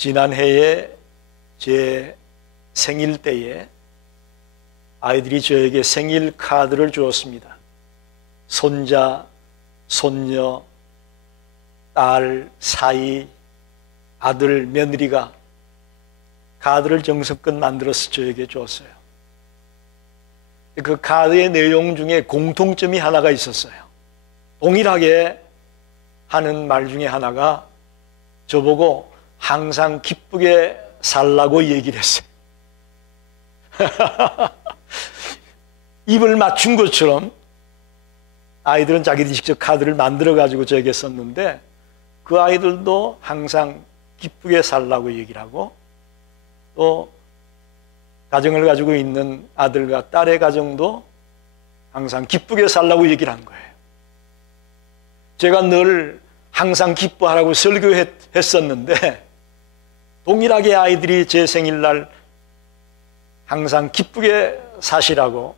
지난해에 제 생일 때에 아이들이 저에게 생일 카드를 주었습니다. 손자, 손녀, 딸, 사이, 아들, 며느리가 카드를 정성껏 만들어서 저에게 줬어요. 그 카드의 내용 중에 공통점이 하나가 있었어요. 동일하게 하는 말 중에 하나가 저보고 항상 기쁘게 살라고 얘기를 했어요. 입을 맞춘 것처럼 아이들은 자기들이 직접 카드를 만들어 가지고 저에게 썼는데 그 아이들도 항상 기쁘게 살라고 얘기를 하고 또 가정을 가지고 있는 아들과 딸의 가정도 항상 기쁘게 살라고 얘기를 한 거예요. 제가 늘 항상 기뻐하라고 설교했었는데 동일하게 아이들이 제 생일날 항상 기쁘게 사시라고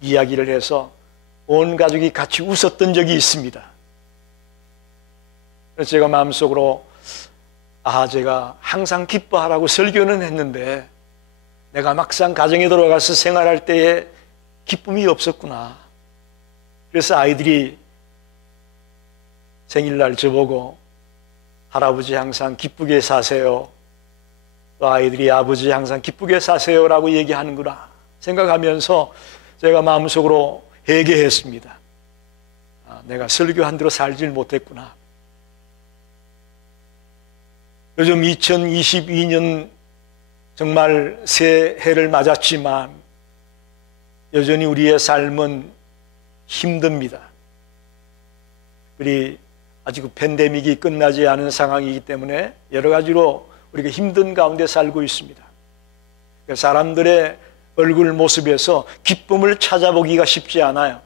이야기를 해서 온 가족이 같이 웃었던 적이 있습니다. 그래서 제가 마음속으로 제가 항상 기뻐하라고 설교는 했는데 내가 막상 가정에 들어가서 생활할 때에 기쁨이 없었구나. 그래서 아이들이 생일날 저보고 할아버지 항상 기쁘게 사세요. 또 아이들이 아버지 항상 기쁘게 사세요라고 얘기하는구나 생각하면서 제가 마음속으로 회개했습니다. 내가 설교한 대로 살질 못했구나. 요즘 2022년 정말 새해를 맞았지만 여전히 우리의 삶은 힘듭니다. 우리 아직 팬데믹이 끝나지 않은 상황이기 때문에 여러 가지로 우리가 힘든 가운데 살고 있습니다. 사람들의 얼굴 모습에서 기쁨을 찾아보기가 쉽지 않아요.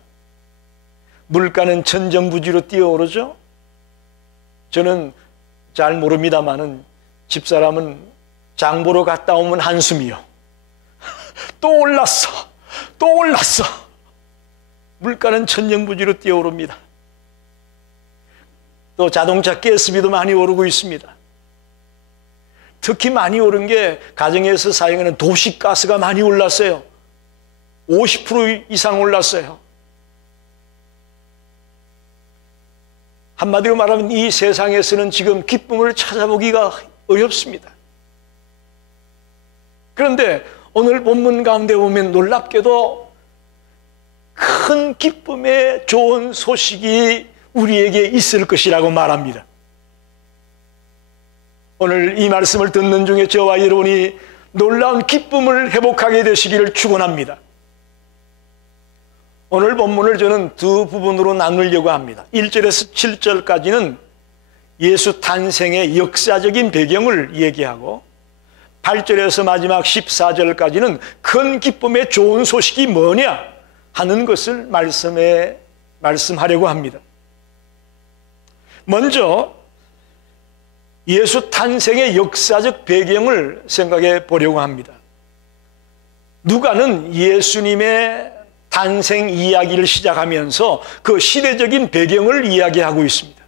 물가는 천정부지로 뛰어오르죠. 저는 잘 모릅니다마는 집사람은 장 보러 갔다 오면 한숨이요. 또 올랐어. 또 올랐어. 물가는 천정부지로 뛰어오릅니다. 또 자동차 가스비도 많이 오르고 있습니다. 특히 많이 오른 게 가정에서 사용하는 도시가스가 많이 올랐어요. 50% 이상 올랐어요. 한마디로 말하면 이 세상에서는 지금 기쁨을 찾아보기가 어렵습니다. 그런데 오늘 본문 가운데 보면 놀랍게도 큰 기쁨의 좋은 소식이 우리에게 있을 것이라고 말합니다. 오늘 이 말씀을 듣는 중에 저와 여러분이 놀라운 기쁨을 회복하게 되시기를 축원합니다. 오늘 본문을 저는 두 부분으로 나누려고 합니다. 1절에서 7절까지는 예수 탄생의 역사적인 배경을 얘기하고 8절에서 마지막 14절까지는 큰 기쁨의 좋은 소식이 뭐냐 하는 것을 말씀하려고 합니다. 먼저 예수 탄생의 역사적 배경을 생각해 보려고 합니다. 누가는 예수님의 탄생 이야기를 시작하면서 그 시대적인 배경을 이야기하고 있습니다.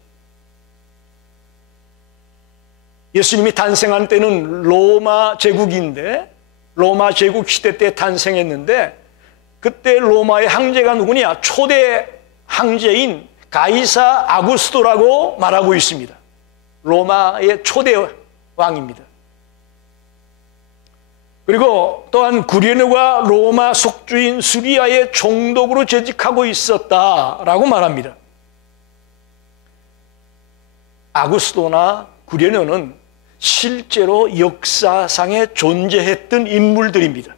예수님이 탄생한 때는 로마 제국인데 로마 제국 시대 때 탄생했는데 그때 로마의 황제가 누구냐? 초대 황제인 가이사 아구스토라고 말하고 있습니다. 로마의 초대 왕입니다. 그리고 또한 구레네가 로마 속주인 수리아의 총독으로 재직하고 있었다라고 말합니다. 아구스토나 구레네는 실제로 역사상에 존재했던 인물들입니다.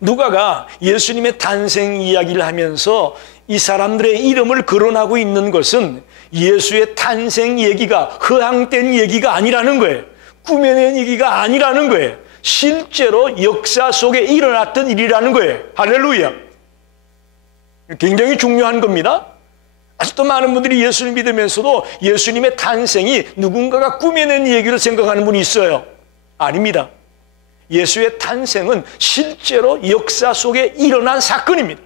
누가가 예수님의 탄생 이야기를 하면서 이 사람들의 이름을 거론하고 있는 것은 예수의 탄생 얘기가 허황된 얘기가 아니라는 거예요. 꾸며낸 얘기가 아니라는 거예요. 실제로 역사 속에 일어났던 일이라는 거예요. 할렐루야. 굉장히 중요한 겁니다. 아직도 많은 분들이 예수를 믿으면서도 예수님의 탄생이 누군가가 꾸며낸 얘기를 생각하는 분이 있어요. 아닙니다. 예수의 탄생은 실제로 역사 속에 일어난 사건입니다.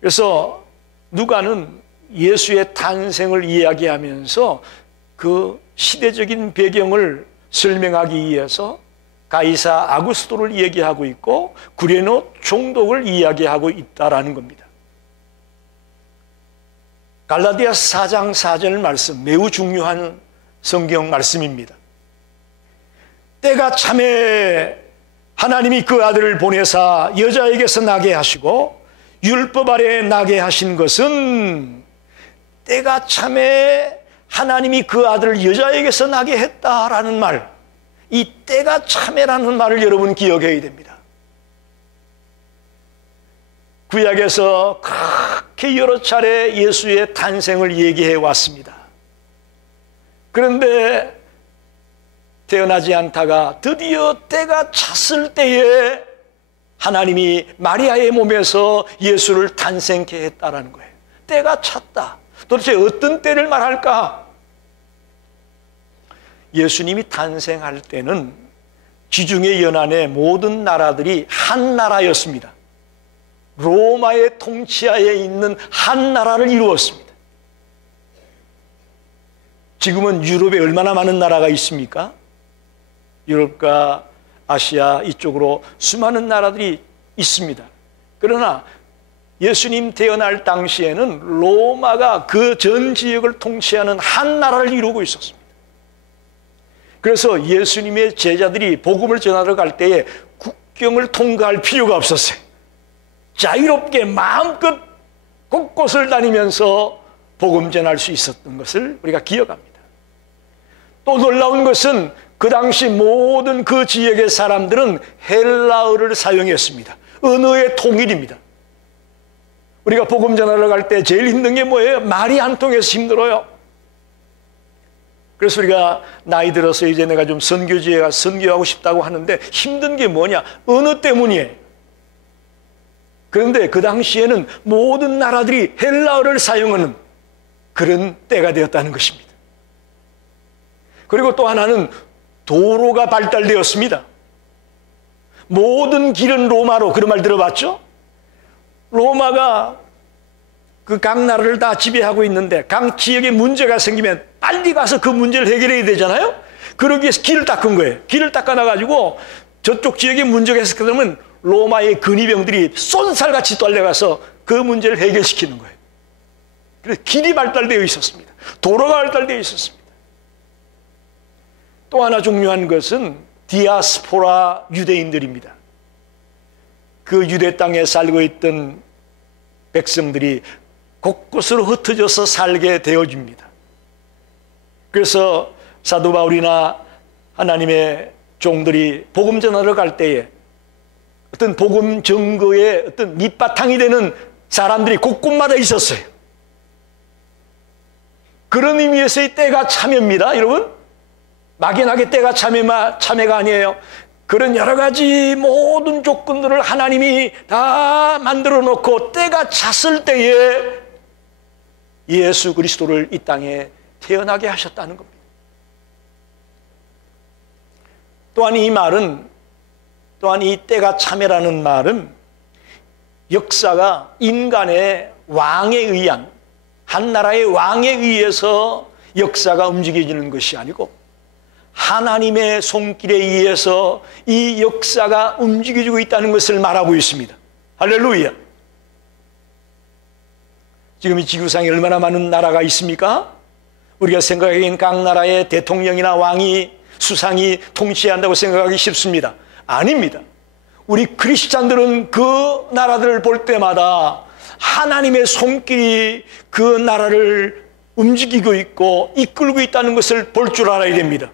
그래서 누가는 예수의 탄생을 이야기하면서 그 시대적인 배경을 설명하기 위해서 가이사 아구스토를 얘기하고 있고 구레노 총독을 이야기하고 있다라는 겁니다. 갈라디아서 4장 4절 말씀, 매우 중요한 성경 말씀입니다. 때가 참에 하나님이 그 아들을 보내사 여자에게서 나게 하시고 율법 아래 나게 하신 것은, 때가 참에 하나님이 그 아들을 여자에게서 나게 했다라는 말, 이 때가 참에라는 말을 여러분 기억해야 됩니다. 구약에서 그렇게 여러 차례 예수의 탄생을 얘기해 왔습니다. 그런데 태어나지 않다가 드디어 때가 찼을 때에 하나님이 마리아의 몸에서 예수를 탄생케 했다라는 거예요. 때가 찼다. 도대체 어떤 때를 말할까? 예수님이 탄생할 때는 지중해 연안의 모든 나라들이 한 나라였습니다. 로마의 통치하에 있는 한 나라를 이루었습니다. 지금은 유럽에 얼마나 많은 나라가 있습니까? 유럽과 아시아 이쪽으로 수많은 나라들이 있습니다. 그러나 예수님 태어날 당시에는 로마가 그 전 지역을 통치하는 한 나라를 이루고 있었습니다. 그래서 예수님의 제자들이 복음을 전하러 갈 때에 국경을 통과할 필요가 없었어요. 자유롭게 마음껏 곳곳을 다니면서 복음 전할 수 있었던 것을 우리가 기억합니다. 또 놀라운 것은 그 당시 모든 그 지역의 사람들은 헬라어를 사용했습니다. 언어의 통일입니다. 우리가 복음 전하러 갈 때 제일 힘든 게 뭐예요? 말이 안 통해서 힘들어요. 그래서 우리가 나이 들어서 이제 내가 좀 선교지에 가서 선교하고 싶다고 하는데 힘든 게 뭐냐? 언어 때문이에요. 그런데 그 당시에는 모든 나라들이 헬라어를 사용하는 그런 때가 되었다는 것입니다. 그리고 또 하나는 도로가 발달되었습니다. 모든 길은 로마로, 그런 말 들어봤죠? 로마가 그 각 나라를 다 지배하고 있는데 각 지역에 문제가 생기면 빨리 가서 그 문제를 해결해야 되잖아요? 그러기 위해서 길을 닦은 거예요. 길을 닦아놔가지고 저쪽 지역에 문제가 있었기 때문에 로마의 근위병들이 쏜살같이 달려가서 그 문제를 해결시키는 거예요. 그래서 길이 발달되어 있었습니다. 도로가 발달되어 있었습니다. 또 하나 중요한 것은 디아스포라 유대인들입니다. 그 유대 땅에 살고 있던 백성들이 곳곳으로 흩어져서 살게 되어집니다. 그래서 사도 바울이나 하나님의 종들이 복음 전하러 갈 때에 어떤 복음 증거의 어떤 밑바탕이 되는 사람들이 곳곳마다 있었어요. 그런 의미에서의 때가 참여입니다, 여러분. 막연하게 때가 참여가 아니에요. 그런 여러 가지 모든 조건들을 하나님이 다 만들어 놓고 때가 찼을 때에 예수 그리스도를 이 땅에 태어나게 하셨다는 겁니다. 또한 이 말은, 또한 이 때가 참여라는 말은 역사가 인간의 왕에 의한, 한 나라의 왕에 의해서 역사가 움직여지는 것이 아니고 하나님의 손길에 의해서 이 역사가 움직여지고 있다는 것을 말하고 있습니다. 할렐루야. 지금 이 지구상에 얼마나 많은 나라가 있습니까? 우리가 생각하기엔 각 나라의 대통령이나 왕이, 수상이 통치한다고 생각하기 쉽습니다. 아닙니다. 우리 크리스찬들은 그 나라들을 볼 때마다 하나님의 손길이 그 나라를 움직이고 있고 이끌고 있다는 것을 볼 줄 알아야 됩니다.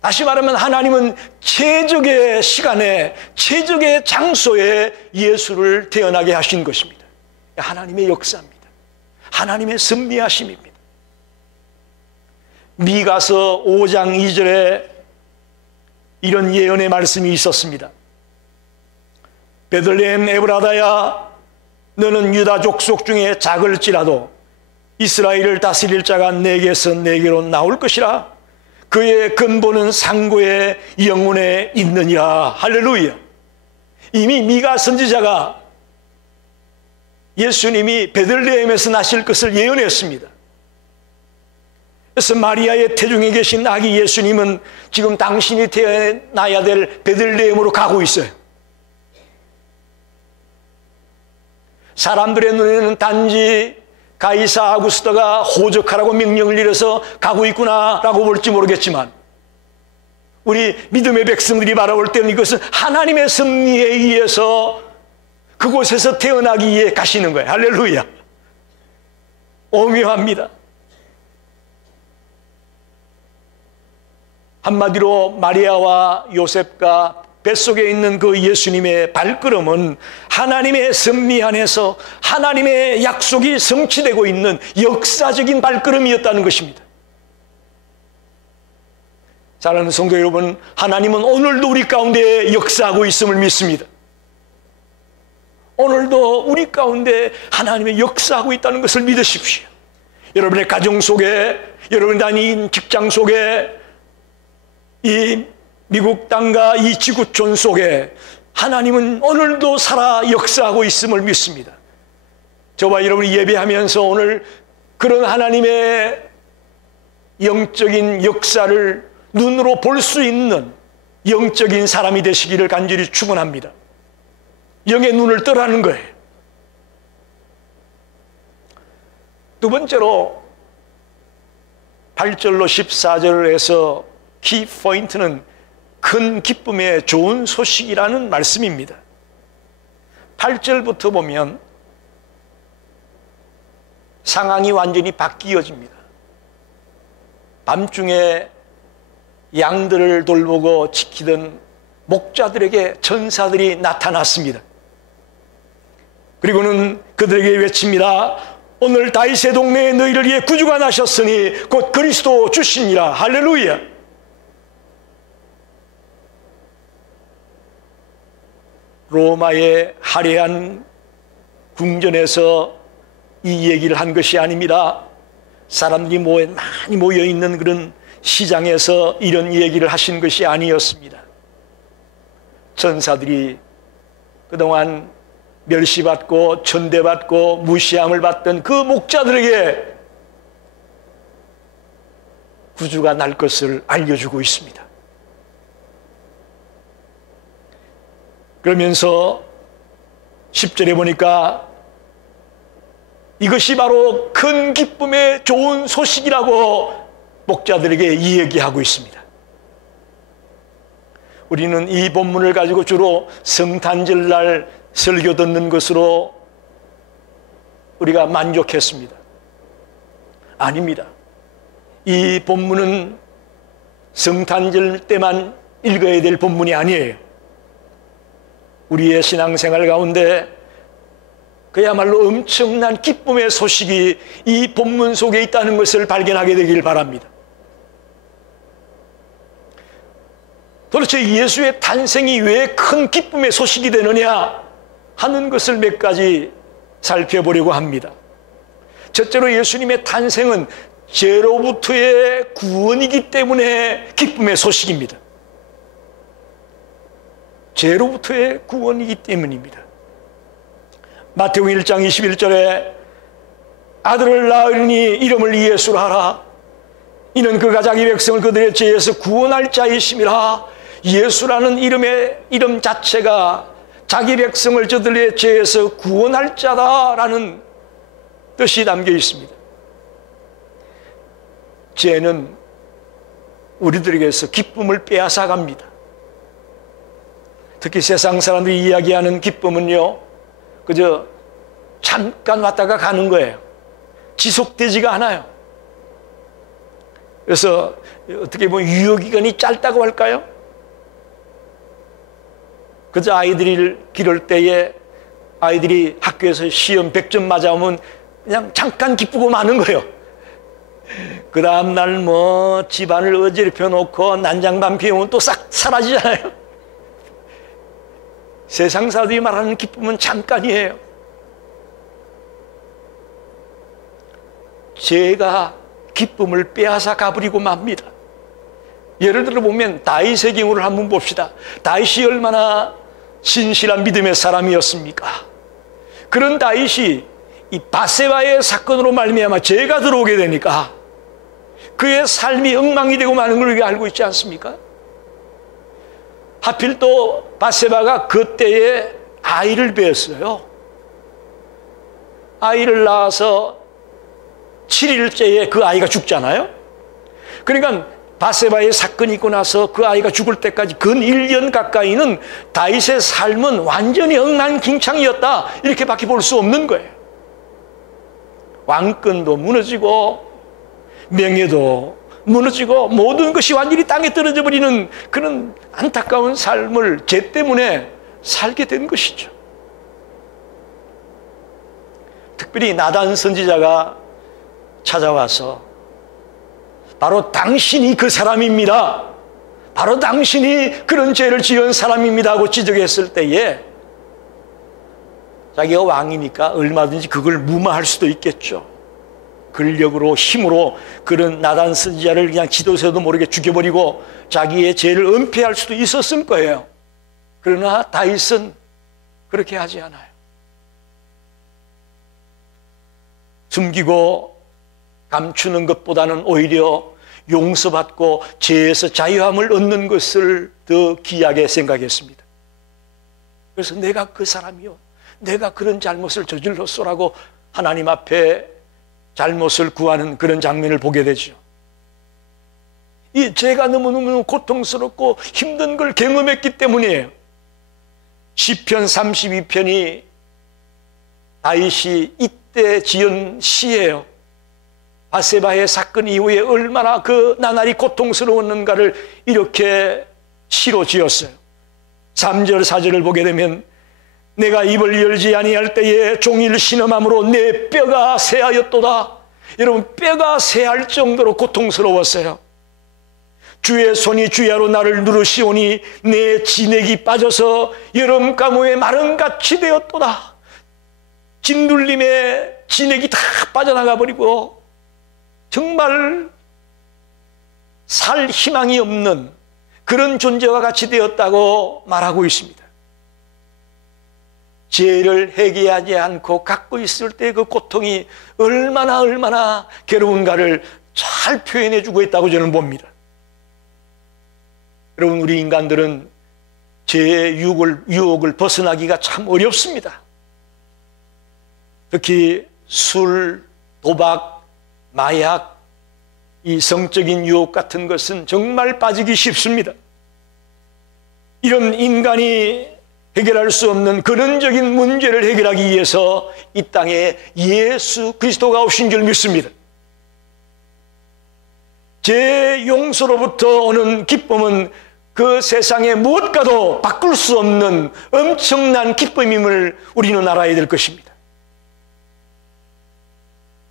다시 말하면 하나님은 최적의 시간에, 최적의 장소에 예수를 태어나게 하신 것입니다. 하나님의 역사입니다. 하나님의 섭리하심입니다. 미가서 5장 2절에 이런 예언의 말씀이 있었습니다. 베들레헴 에브라다야, 너는 유다 족속 중에 작을지라도 이스라엘을 다스릴 자가 내게서 내게로 나올 것이라. 그의 근본은 상고의 영혼에 있느니라. 할렐루야. 이미 미가 선지자가 예수님이 베들레헴에서 나실 것을 예언했습니다. 그래서 마리아의 태중에 계신 아기 예수님은 지금 당신이 태어나야 될 베들레헴으로 가고 있어요. 사람들의 눈에는 단지 가이사 아구스토가 호적하라고 명령을 내려서 가고 있구나라고 볼지 모르겠지만, 우리 믿음의 백성들이 바라볼 때는 이것은 하나님의 섭리에 의해서 그곳에서 태어나기 위해 가시는 거예요. 할렐루야. 오묘합니다. 한마디로 마리아와 요셉과 뱃속에 있는 그 예수님의 발걸음은 하나님의 섭리 안에서 하나님의 약속이 성취되고 있는 역사적인 발걸음이었다는 것입니다. 사랑하는 성도 여러분, 하나님은 오늘도 우리 가운데 역사하고 있음을 믿습니다. 오늘도 우리 가운데 하나님의 역사하고 있다는 것을 믿으십시오. 여러분의 가정 속에, 여러분이 다니는 직장 속에, 이 미국 땅과 이 지구촌 속에 하나님은 오늘도 살아 역사하고 있음을 믿습니다. 저와 여러분이 예배하면서 오늘 그런 하나님의 영적인 역사를 눈으로 볼 수 있는 영적인 사람이 되시기를 간절히 축원합니다. 영의 눈을 뜨라는 거예요. 두 번째로 8절로 14절에서 키 포인트는 큰 기쁨의 좋은 소식이라는 말씀입니다. 8절부터 보면 상황이 완전히 바뀌어집니다. 밤중에 양들을 돌보고 지키던 목자들에게 천사들이 나타났습니다. 그리고는 그들에게 외칩니다. 오늘 다윗의 동네에 너희를 위해 구주가 나셨으니 곧 그리스도 주시니라. 할렐루야. 로마의 화려한 궁전에서 이 얘기를 한 것이 아닙니다. 사람들이 많이 모여있는 그런 시장에서 이런 얘기를 하신 것이 아니었습니다. 천사들이 그동안 멸시받고 천대받고 무시함을 받던 그 목자들에게 구주가 날 것을 알려주고 있습니다. 그러면서 10절에 보니까 이것이 바로 큰 기쁨의 좋은 소식이라고 목자들에게 이야기하고 있습니다. 우리는 이 본문을 가지고 주로 성탄절날 설교 듣는 것으로 우리가 만족했습니다. 아닙니다. 이 본문은 성탄절 때만 읽어야 될 본문이 아니에요. 우리의 신앙생활 가운데 그야말로 엄청난 기쁨의 소식이 이 본문 속에 있다는 것을 발견하게 되길 바랍니다. 도대체 예수의 탄생이 왜 큰 기쁨의 소식이 되느냐 하는 것을 몇 가지 살펴보려고 합니다. 첫째로 예수님의 탄생은 죄로부터의 구원이기 때문에 기쁨의 소식입니다. 죄로부터의 구원이기 때문입니다. 마태복음 1장 21절에 아들을 낳으리니 이름을 예수로 하라. 이는 그가 자기 백성을 그들의 죄에서 구원할 자이심이라. 예수라는 이름 자체가 자기 백성을 저들의 죄에서 구원할 자다라는 뜻이 담겨 있습니다. 죄는 우리들에게서 기쁨을 빼앗아 갑니다. 특히 세상 사람들이 이야기하는 기쁨은요, 그저 잠깐 왔다가 가는 거예요. 지속되지가 않아요. 그래서 어떻게 보면 유효기간이 짧다고 할까요? 그저 아이들을 기를 때에 아이들이 학교에서 시험 100점 맞아오면 그냥 잠깐 기쁘고 마는 거예요. 그 다음날 뭐 집안을 어지럽혀 놓고 난장반 피우면 또 싹 사라지잖아요. 세상 사람들이 말하는 기쁨은 잠깐이에요. 죄가 기쁨을 빼앗아 가버리고 맙니다. 예를 들어 보면 다윗의 경우를 한번 봅시다. 다윗이 얼마나 신실한 믿음의 사람이었습니까? 그런 다윗이 이 바세바의 사건으로 말미암아 죄가 들어오게 되니까 그의 삶이 엉망이 되고 마는 걸 우리가 알고 있지 않습니까? 하필 또 바세바가 그때에 아이를 배웠어요. 아이를 낳아서 7일째에 그 아이가 죽잖아요. 그러니까 바세바의 사건이 있고 나서 그 아이가 죽을 때까지 근 1년 가까이는 다윗의 삶은 완전히 엉망진창이었다, 이렇게밖에 볼 수 없는 거예요. 왕권도 무너지고 명예도 무너지고 모든 것이 완전히 땅에 떨어져 버리는 그런 안타까운 삶을 죄 때문에 살게 된 것이죠. 특별히 나단 선지자가 찾아와서 바로 당신이 그 사람입니다, 바로 당신이 그런 죄를 지은 사람입니다 하고 지적했을 때에 자기가 왕이니까 얼마든지 그걸 무마할 수도 있겠죠. 근력으로 힘으로 그런 나단 선지자를 그냥 지도새도 모르게 죽여버리고 자기의 죄를 은폐할 수도 있었을 거예요. 그러나 다윗은 그렇게 하지 않아요. 숨기고 감추는 것보다는 오히려 용서받고 죄에서 자유함을 얻는 것을 더 귀하게 생각했습니다. 그래서 내가 그 사람이요, 내가 그런 잘못을 저질렀소라고 하나님 앞에 잘못을 구하는 그런 장면을 보게 되죠. 이 죄가 너무너무 고통스럽고 힘든 걸 경험했기 때문이에요. 시편 32편이 다윗이 이때 지은 시예요. 바세바의 사건 이후에 얼마나 그 나날이 고통스러웠는가를 이렇게 시로 지었어요. 3절 4절을 보게 되면 내가 입을 열지 아니할 때에 종일 신음함으로 내 뼈가 쇠하였도다. 여러분, 뼈가 쇠할 정도로 고통스러웠어요. 주의 손이 주야로 나를 누르시오니 내 진액이 빠져서 여름 가무에 마름같이 되었도다. 짓눌림에 진액이 다 빠져나가 버리고 정말 살 희망이 없는 그런 존재와 같이 되었다고 말하고 있습니다. 죄를 회개하지 않고 갖고 있을 때 그 고통이 얼마나 괴로운가를 잘 표현해 주고 있다고 저는 봅니다. 여러분, 우리 인간들은 죄의 유혹을 벗어나기가 참 어렵습니다. 특히 술, 도박, 마약, 이 성적인 유혹 같은 것은 정말 빠지기 쉽습니다. 이런 인간이 해결할 수 없는 근원적인 문제를 해결하기 위해서 이 땅에 예수 그리스도가 오신 줄 믿습니다. 죄 용서로부터 오는 기쁨은 그 세상에 무엇과도 바꿀 수 없는 엄청난 기쁨임을 우리는 알아야 될 것입니다.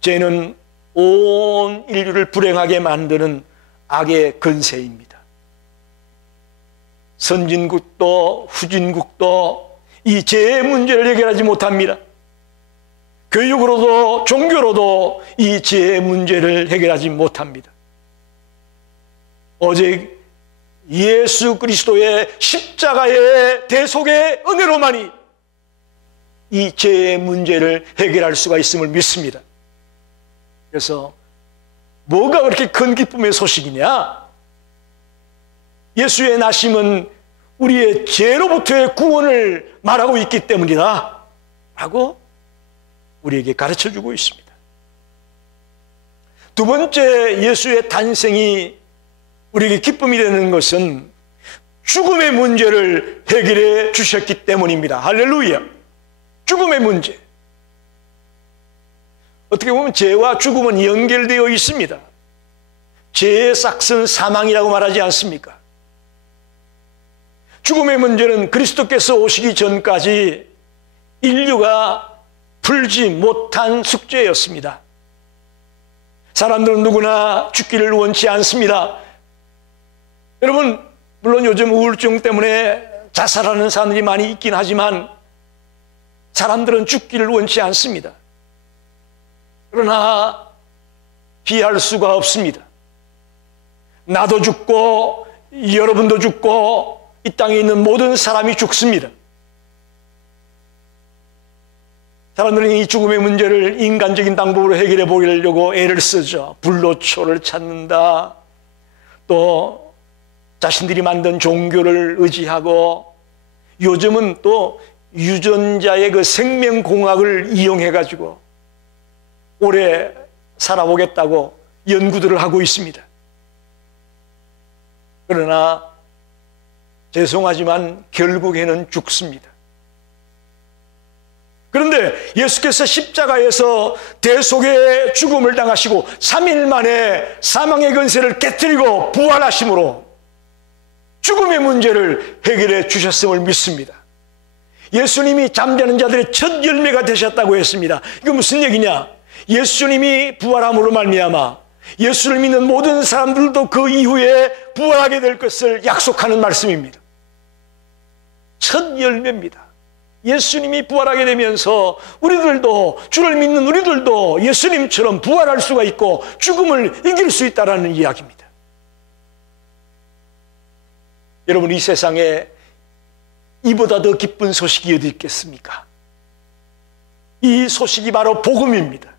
죄는 온 인류를 불행하게 만드는 악의 근세입니다. 선진국도 후진국도 이 죄의 문제를 해결하지 못합니다. 교육으로도 종교로도 이 죄의 문제를 해결하지 못합니다. 오직 예수 그리스도의 십자가의 대속의 은혜로만이 이 죄의 문제를 해결할 수가 있음을 믿습니다. 그래서 뭐가 그렇게 큰 기쁨의 소식이냐? 예수의 나심은 우리의 죄로부터의 구원을 말하고 있기 때문이다 라고 우리에게 가르쳐주고 있습니다. 두 번째, 예수의 탄생이 우리에게 기쁨이 되는 것은 죽음의 문제를 해결해 주셨기 때문입니다. 할렐루야. 죽음의 문제. 어떻게 보면 죄와 죽음은 연결되어 있습니다. 죄의 싹은 사망이라고 말하지 않습니까? 죽음의 문제는 그리스도께서 오시기 전까지 인류가 풀지 못한 숙제였습니다. 사람들은 누구나 죽기를 원치 않습니다. 여러분, 물론 요즘 우울증 때문에 자살하는 사람들이 많이 있긴 하지만 사람들은 죽기를 원치 않습니다. 그러나 피할 수가 없습니다. 나도 죽고 여러분도 죽고 이 땅에 있는 모든 사람이 죽습니다. 사람들은 이 죽음의 문제를 인간적인 방법으로 해결해 보려고 애를 쓰죠. 불로초를 찾는다. 또 자신들이 만든 종교를 의지하고, 요즘은 또 유전자의 그 생명공학을 이용해가지고 오래 살아보겠다고 연구들을 하고 있습니다. 그러나 죄송하지만 결국에는 죽습니다. 그런데 예수께서 십자가에서 대속의 죽음을 당하시고 3일 만에 사망의 권세를 깨뜨리고 부활하심으로 죽음의 문제를 해결해 주셨음을 믿습니다. 예수님이 잠자는 자들의 첫 열매가 되셨다고 했습니다. 이거 무슨 얘기냐? 예수님이 부활함으로 말미암아 예수를 믿는 모든 사람들도 그 이후에 부활하게 될 것을 약속하는 말씀입니다. 첫 열매입니다. 예수님이 부활하게 되면서 우리들도, 주를 믿는 우리들도 예수님처럼 부활할 수가 있고 죽음을 이길 수 있다는 이야기입니다. 여러분, 이 세상에 이보다 더 기쁜 소식이 어디 있겠습니까? 이 소식이 바로 복음입니다.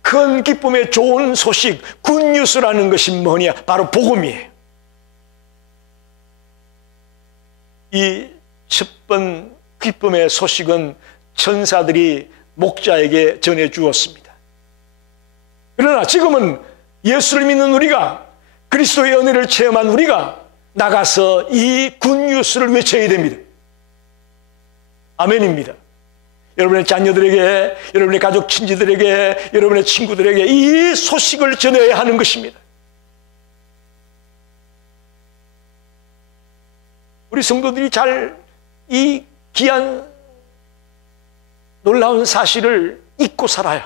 큰 기쁨의 좋은 소식, 굿뉴스라는 것이 뭐냐? 바로 복음이에요. 이 첫 번 기쁨의 소식은 천사들이 목자에게 전해 주었습니다. 그러나 지금은 예수를 믿는 우리가, 그리스도의 은혜를 체험한 우리가 나가서 이 굿뉴스를 외쳐야 됩니다. 아멘입니다. 여러분의 자녀들에게, 여러분의 가족 친지들에게, 여러분의 친구들에게 이 소식을 전해야 하는 것입니다. 우리 성도들이 잘 이 귀한 놀라운 사실을 잊고 살아요.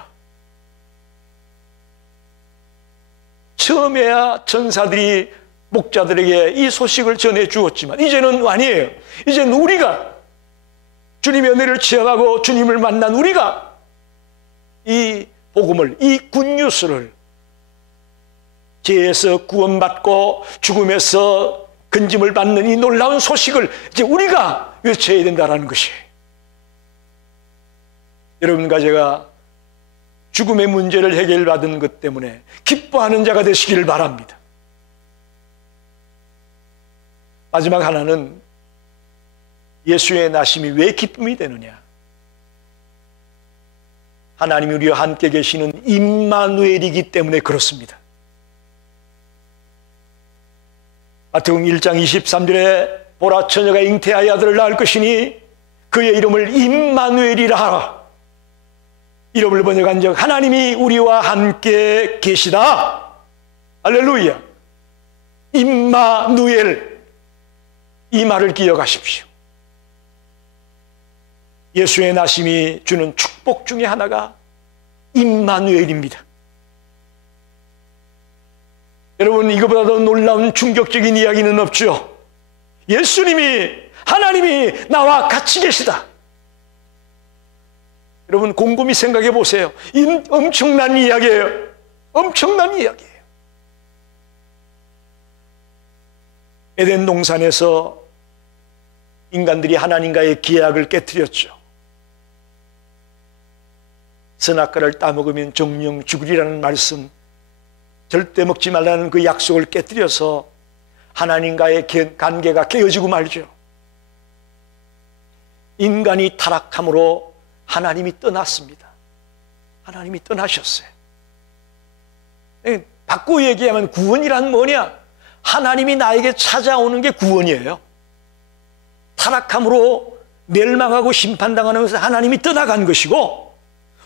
처음에야 천사들이 목자들에게 이 소식을 전해 주었지만 이제는 아니에요. 이제는 우리가, 주님의 은혜를 체험하고 주님을 만난 우리가 이 복음을, 이 굿뉴스를, 죄에서 구원받고 죽음에서 건짐을 받는 이 놀라운 소식을 이제 우리가 외쳐야 된다는 것이에요. 여러분과 제가 죽음의 문제를 해결받은 것 때문에 기뻐하는 자가 되시기를 바랍니다. 마지막 하나는 예수의 나심이 왜 기쁨이 되느냐? 하나님이 우리와 함께 계시는 임마누엘이기 때문에 그렇습니다. 마태복음 1장 23절에 보라, 처녀가 잉태하여 아들을 낳을 것이니 그의 이름을 임마누엘이라 하라. 이름을 번역한 적 하나님이 우리와 함께 계시다. 할렐루야. 임마누엘, 이 말을 기억하십시오. 예수의 나심이 주는 축복 중에 하나가 임마누엘입니다. 여러분, 이거보다 더 놀라운 충격적인 이야기는 없죠. 예수님이, 하나님이 나와 같이 계시다. 여러분, 곰곰이 생각해 보세요. 엄청난 이야기예요. 엄청난 이야기예요. 에덴 동산에서 인간들이 하나님과의 계약을 깨뜨렸죠. 선악과를 따먹으면 정령 죽으리라는 말씀, 절대 먹지 말라는 그 약속을 깨뜨려서 하나님과의 관계가 깨어지고 말죠. 인간이 타락함으로 하나님이 떠났습니다. 하나님이 떠나셨어요. 바꾸어 얘기하면 구원이란 뭐냐? 하나님이 나에게 찾아오는 게 구원이에요. 타락함으로 멸망하고 심판당하면서 하나님이 떠나간 것이고,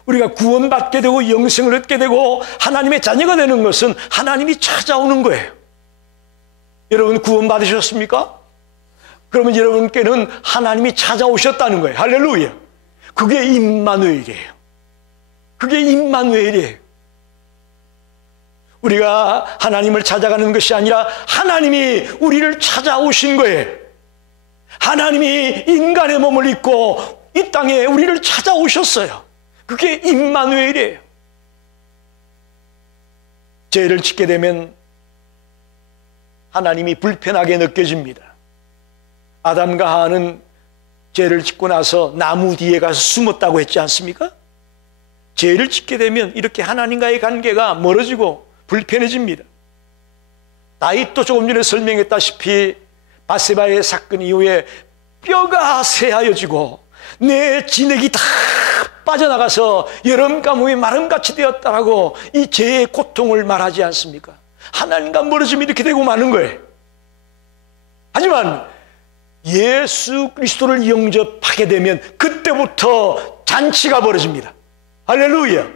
우리가 구원받게 되고 영생을 얻게 되고 하나님의 자녀가 되는 것은 하나님이 찾아오는 거예요. 여러분, 구원 받으셨습니까? 그러면 여러분께는 하나님이 찾아오셨다는 거예요. 할렐루야. 그게 임마누엘이에요. 그게 임마누엘이에요. 우리가 하나님을 찾아가는 것이 아니라 하나님이 우리를 찾아오신 거예요. 하나님이 인간의 몸을 입고 이 땅에 우리를 찾아오셨어요. 그게 임마누엘이에요. 죄를 짓게 되면 하나님이 불편하게 느껴집니다. 아담과 하와는 죄를 짓고 나서 나무 뒤에 가서 숨었다고 했지 않습니까? 죄를 짓게 되면 이렇게 하나님과의 관계가 멀어지고 불편해집니다. 다윗도 조금 전에 설명했다시피 바세바의 사건 이후에 뼈가 새하여지고 내 진액이 다 빠져나가서 여름 가뭄이 마름같이 되었다라고 이 죄의 고통을 말하지 않습니까? 하나님과 멀어지면 이렇게 되고 마는 거예요. 하지만 예수 그리스도를 영접하게 되면 그때부터 잔치가 벌어집니다. 할렐루야.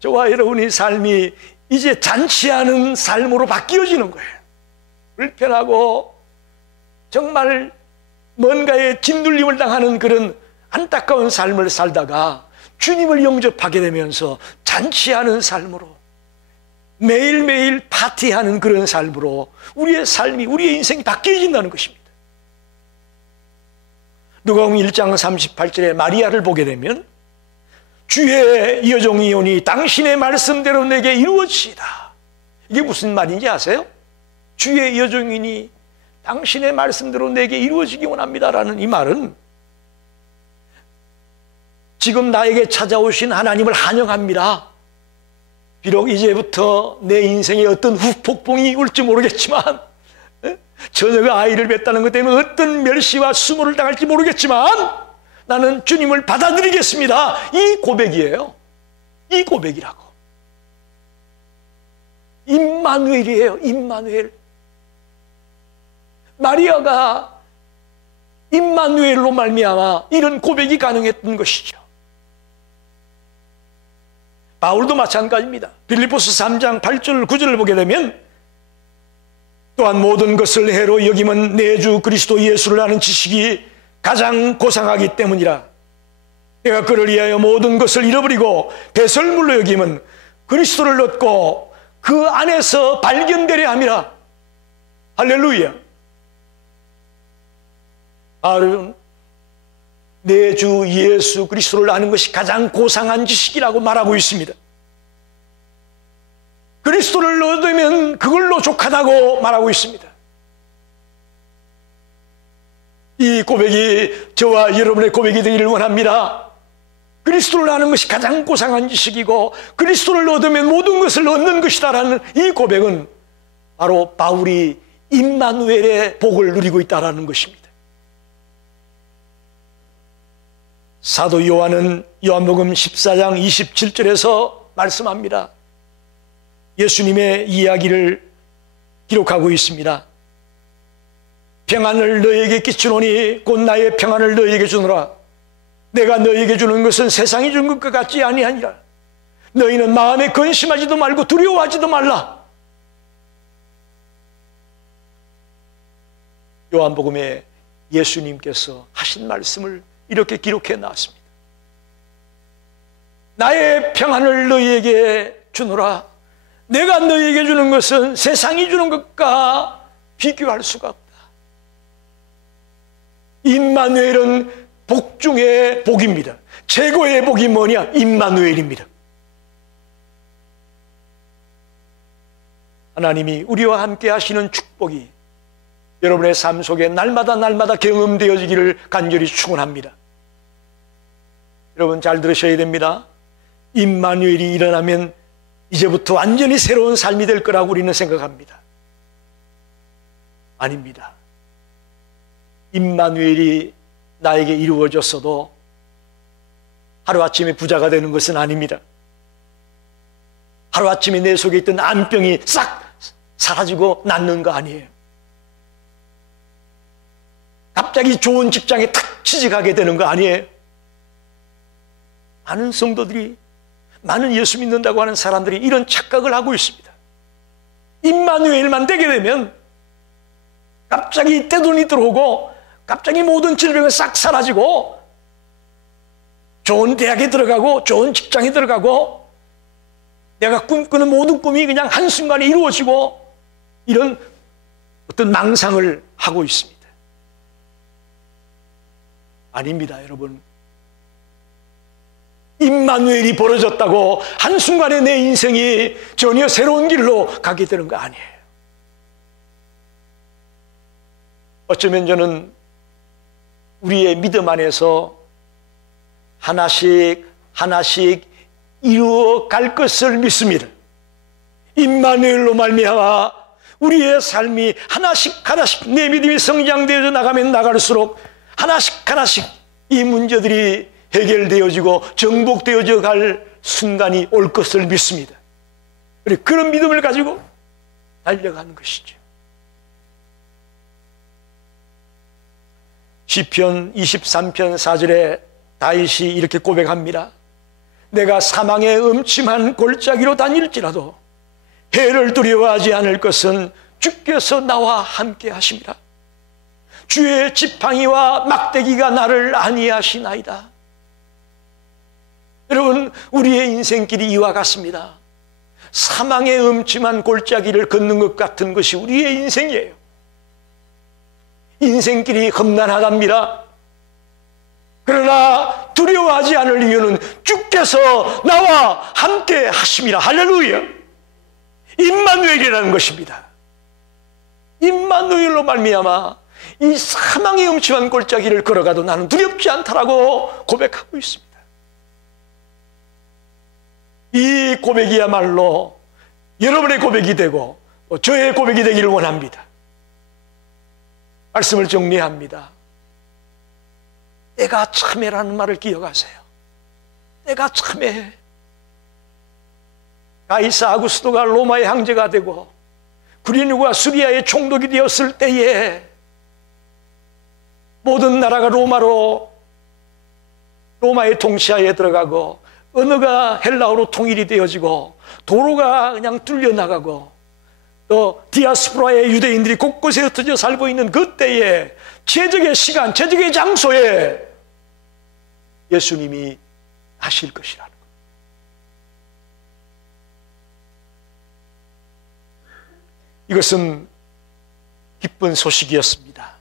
저와 여러분의 삶이 이제 잔치하는 삶으로 바뀌어지는 거예요. 불편하고 정말 뭔가에 짓눌림을 당하는 그런 안타까운 삶을 살다가 주님을 영접하게 되면서 잔치하는 삶으로, 매일매일 파티하는 그런 삶으로 우리의 삶이, 우리의 인생이 바뀌어진다는 것입니다. 누가복음 1장 38절에 마리아를 보게 되면 주의 여종이오니 당신의 말씀대로 내게 이루어지이다. 이게 무슨 말인지 아세요? 주의 여종이니 당신의 말씀대로 내게 이루어지기 원합니다라는 이 말은 지금 나에게 찾아오신 하나님을 환영합니다. 비록 이제부터 내 인생에 어떤 후폭풍이 올지 모르겠지만, 처녀가 아이를 뱉다는 것 때문에 어떤 멸시와 수모를 당할지 모르겠지만 나는 주님을 받아들이겠습니다. 이 고백이에요. 이 고백이라고. 임마누엘이에요. 임마누엘. 마리아가 임마누엘로 말미암아 이런 고백이 가능했던 것이죠. 바울도 마찬가지입니다. 빌립보서 3장 8절 9절을 보게 되면 또한 모든 것을 해로 여김은 내 주 그리스도 예수를 아는 지식이 가장 고상하기 때문이라. 내가 그를 위하여 모든 것을 잃어버리고 배설물로 여김은 그리스도를 얻고 그 안에서 발견되려 함이라. 할렐루야. 바울은 내 주 예수 그리스도를 아는 것이 가장 고상한 지식이라고 말하고 있습니다. 그리스도를 얻으면 그걸로 족하다고 말하고 있습니다. 이 고백이 저와 여러분의 고백이 되기를 원합니다. 그리스도를 아는 것이 가장 고상한 지식이고 그리스도를 얻으면 모든 것을 얻는 것이다라는 이 고백은 바로 바울이 임마누엘의 복을 누리고 있다는 것입니다. 사도 요한은 요한복음 14장 27절에서 말씀합니다. 예수님의 이야기를 기록하고 있습니다. 평안을 너희에게 끼치노니 곧 나의 평안을 너희에게 주노라. 내가 너희에게 주는 것은 세상이 준 것과 같지 아니하니라. 너희는 마음에 근심하지도 말고 두려워하지도 말라. 요한복음에 예수님께서 하신 말씀을 이렇게 기록해 놨습니다. 나의 평안을 너희에게 주노라. 내가 너희에게 주는 것은 세상이 주는 것과 비교할 수가 없다. 임마누엘은 복 중에 복입니다. 최고의 복이 뭐냐? 임마누엘입니다. 하나님이 우리와 함께 하시는 축복이 여러분의 삶 속에 날마다 경험되어지기를 간절히 축원합니다. 여러분 잘 들으셔야 됩니다. 임마누엘이 일어나면 이제부터 완전히 새로운 삶이 될 거라고 우리는 생각합니다. 아닙니다. 임마누엘이 나에게 이루어졌어도 하루아침에 부자가 되는 것은 아닙니다. 하루아침에 내 속에 있던 암병이 싹 사라지고 낫는 거 아니에요. 갑자기 좋은 직장에 탁 취직하게 되는 거 아니에요. 많은 성도들이, 많은 예수 믿는다고 하는 사람들이 이런 착각을 하고 있습니다. 임마누엘만 되게 되면 갑자기 떼돈이 들어오고 갑자기 모든 질병은 싹 사라지고 좋은 대학에 들어가고 좋은 직장에 들어가고 내가 꿈꾸는 모든 꿈이 그냥 한순간에 이루어지고 이런 어떤 망상을 하고 있습니다. 아닙니다, 여러분. 임마누엘이 벌어졌다고 한순간에 내 인생이 전혀 새로운 길로 가게 되는 거 아니에요. 어쩌면 저는 우리의 믿음 안에서 하나씩 하나씩 이루어 갈 것을 믿습니다. 임마누엘로 말미암아 우리의 삶이 하나씩 하나씩 내 믿음이 성장되어 나가면 나갈수록 하나씩 하나씩 이 문제들이 해결되어지고 정복되어져 갈 순간이 올 것을 믿습니다. 그리고 그런 믿음을 가지고 달려가는 것이죠. 시편 23편 4절에 다윗이 이렇게 고백합니다. 내가 사망의 음침한 골짜기로 다닐지라도 해를 두려워하지 않을 것은 주께서 나와 함께 하심이라. 주의 지팡이와 막대기가 나를 안위하시나이다. 여러분, 우리의 인생길이 이와 같습니다. 사망의 음침한 골짜기를 걷는 것 같은 것이 우리의 인생이에요. 인생길이 험난하답니다. 그러나 두려워하지 않을 이유는 주께서 나와 함께 하심이라. 할렐루야. 임마누엘이라는 것입니다. 임마누엘로 말미암아 이 사망의 음침한 골짜기를 걸어가도 나는 두렵지 않다라고 고백하고 있습니다. 이 고백이야말로 여러분의 고백이 되고 저의 고백이 되기를 원합니다. 말씀을 정리합니다. 내가 참해라는 말을 기억하세요. 내가 참해. 가이사 아구스토가 로마의 황제가 되고 구리누가 수리아의 총독이 되었을 때에 모든 나라가 로마의 통치하에 들어가고 언어가 헬라어로 통일이 되어지고 도로가 그냥 뚫려나가고 또 디아스포라의 유대인들이 곳곳에 흩어져 살고 있는 그때에 최적의 시간, 최적의 장소에 예수님이 하실 것이라는 것. 이것은 기쁜 소식이었습니다.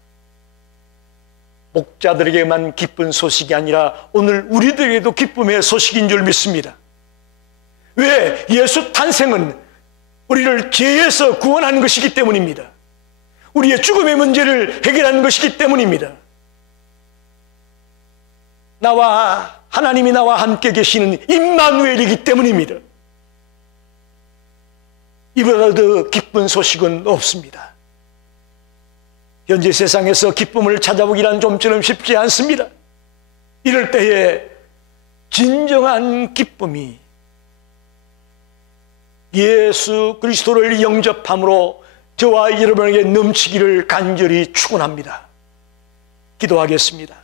목자들에게만 기쁜 소식이 아니라 오늘 우리들에게도 기쁨의 소식인 줄 믿습니다. 왜? 예수 탄생은 우리를 죄에서 구원하는 것이기 때문입니다. 우리의 죽음의 문제를 해결하는 것이기 때문입니다. 하나님이 나와 함께 계시는 임마누엘이기 때문입니다. 이보다 더 기쁜 소식은 없습니다. 현재 세상에서 기쁨을 찾아보기란 좀처럼 쉽지 않습니다. 이럴 때에 진정한 기쁨이 예수 그리스도를 영접함으로 저와 여러분에게 넘치기를 간절히 축원합니다. 기도하겠습니다.